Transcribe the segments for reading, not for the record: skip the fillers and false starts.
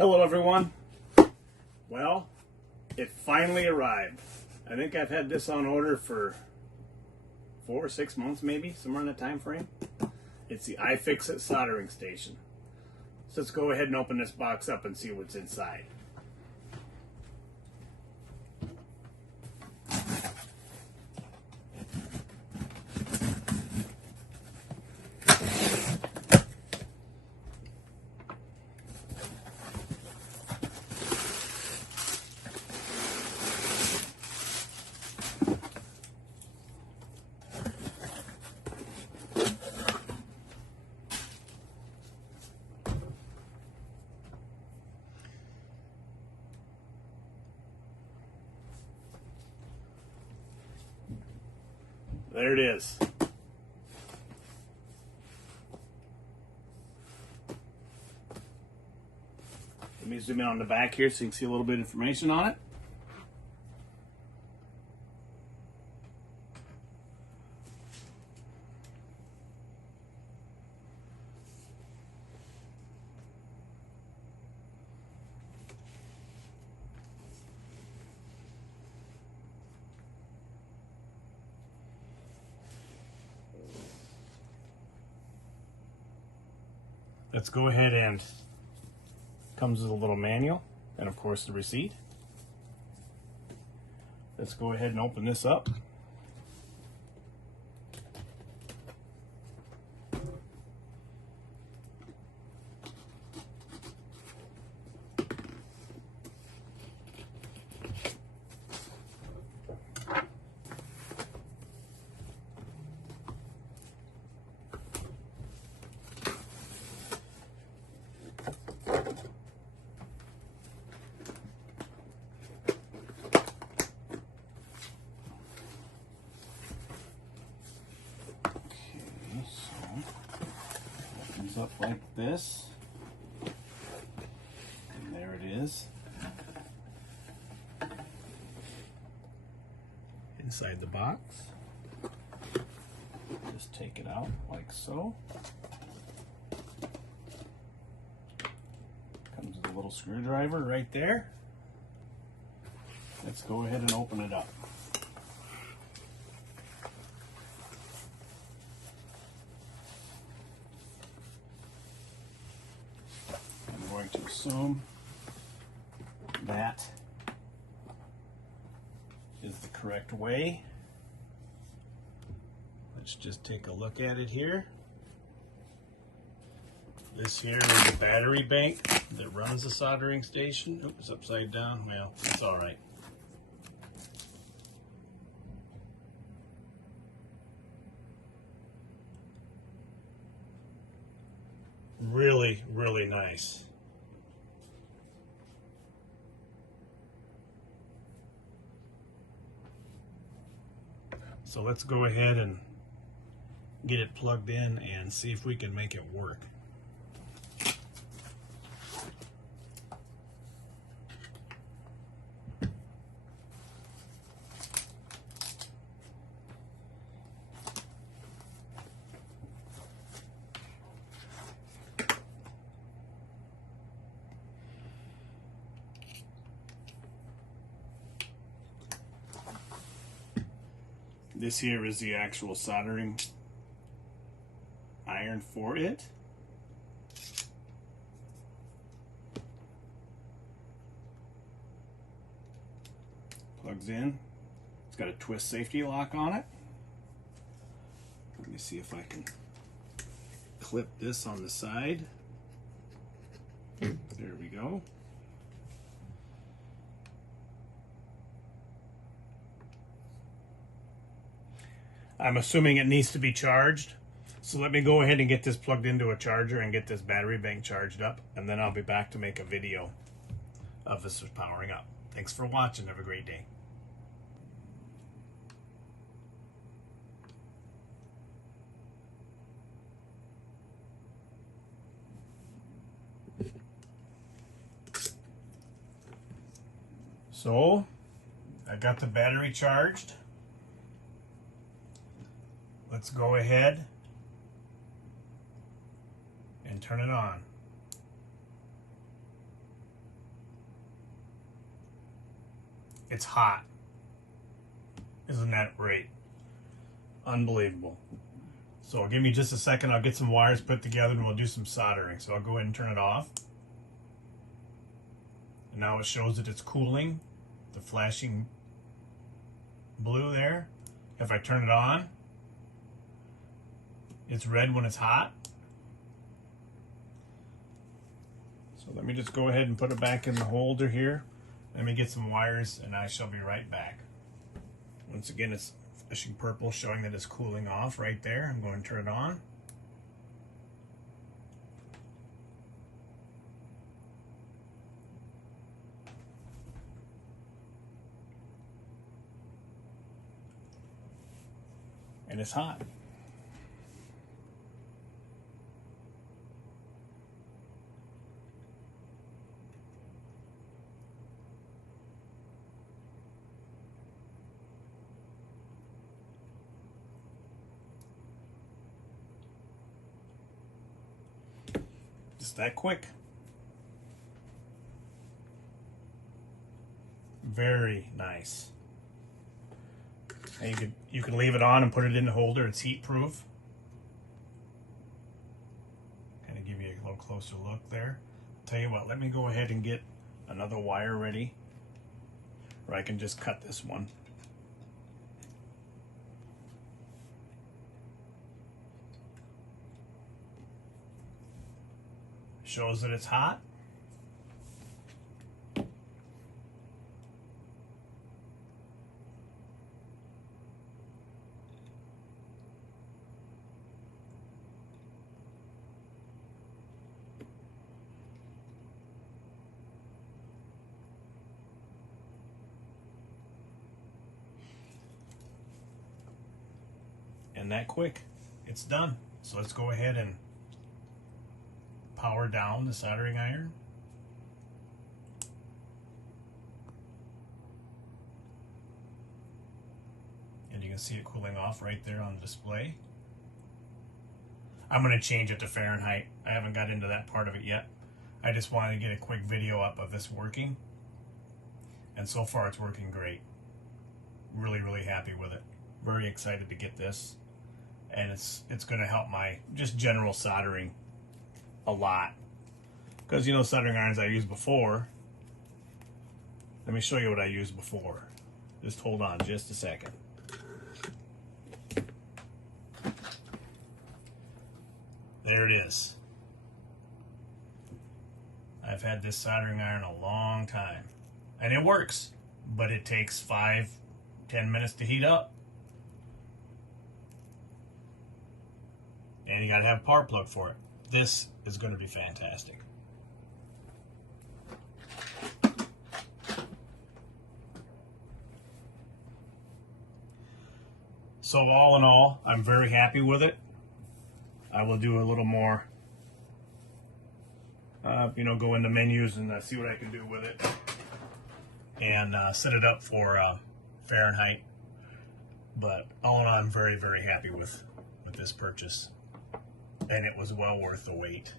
Hello everyone. Well, it finally arrived. I think I've had this on order for 4 or 6 months, maybe, somewhere in the time frame. It's the IFIXIT soldering station. So let's go ahead and open this box up and see what's inside. There it is. Let me zoom in on the back here so you can see a little bit of information on it. Let's go ahead and comes with a little manual and of course the receipt. Let's go ahead and open this up. Up like this, and there it is inside the box. Just take it out like so. Comes with a little screwdriver right there. Let's go ahead and open it up. To assume that is the correct way. Let's just take a look at it here. This here is the battery bank that runs the soldering station. Oops, it's upside down. Well, it's all right. Really, really nice. So let's go ahead and get it plugged in and see if we can make it work. This here is the actual soldering iron for it. Plugs in. It's got a twist safety lock on it. Let me see if I can clip this on the side. There we go. I'm assuming it needs to be charged. So let me go ahead and get this plugged into a charger and get this battery bank charged up, and then I'll be back to make a video of this powering up. Thanks for watching. Have a great day. So I got the battery charged. Let's go ahead and turn it on. it's hot. Isn't that great? Unbelievable. So give me just a second. I'll get some wires put together and we'll do some soldering. So I'll go ahead and turn it off. And now it shows that it's cooling. The flashing blue there. If I turn it on, it's red when it's hot. So let me just go ahead and put it back in the holder here. Let me get some wires and I shall be right back. Once again, it's flashing purple, showing that it's cooling off right there. I'm going to turn it on. And it's hot. Just that quick. Very nice. And you can leave it on and put it in the holder. It's heat proof. Kind of give you a little closer look there. Tell you what, let me go ahead and get another wire ready, or I can just cut this one. Shows that it's hot. And that quick, it's done. So let's go ahead and power down the soldering iron. And you can see it cooling off right there on the display. I'm going to change it to Fahrenheit. I haven't got into that part of it yet. I just wanted to get a quick video up of this working. And so far it's working great. Really, really happy with it. Very excited to get this. And it's going to help my just general soldering a lot, because you know, soldering irons I used before. Let me show you what I used before. Just hold on just a second. There it is. I've had this soldering iron a long time and it works, but it takes 5-10 minutes to heat up. And you gotta have a power plug for it. This is going to be fantastic. So all in all, I'm very happy with it. I will do a little more, go into menus and see what I can do with it, and set it up for Fahrenheit. But all in all, I'm very, very happy with this purchase. And it was well worth the wait.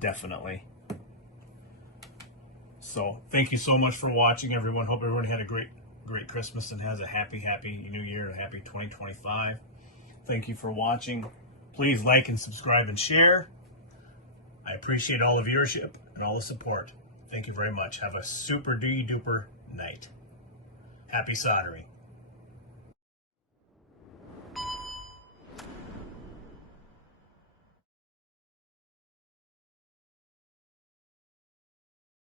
Definitely. So thank you so much for watching, everyone. Hope everyone had a great Christmas and has a happy new year and a happy 2025. Thank you for watching. Please like and subscribe and share. I appreciate all the viewership and all the support. Thank you very much. Have a super duper night. Happy soldering.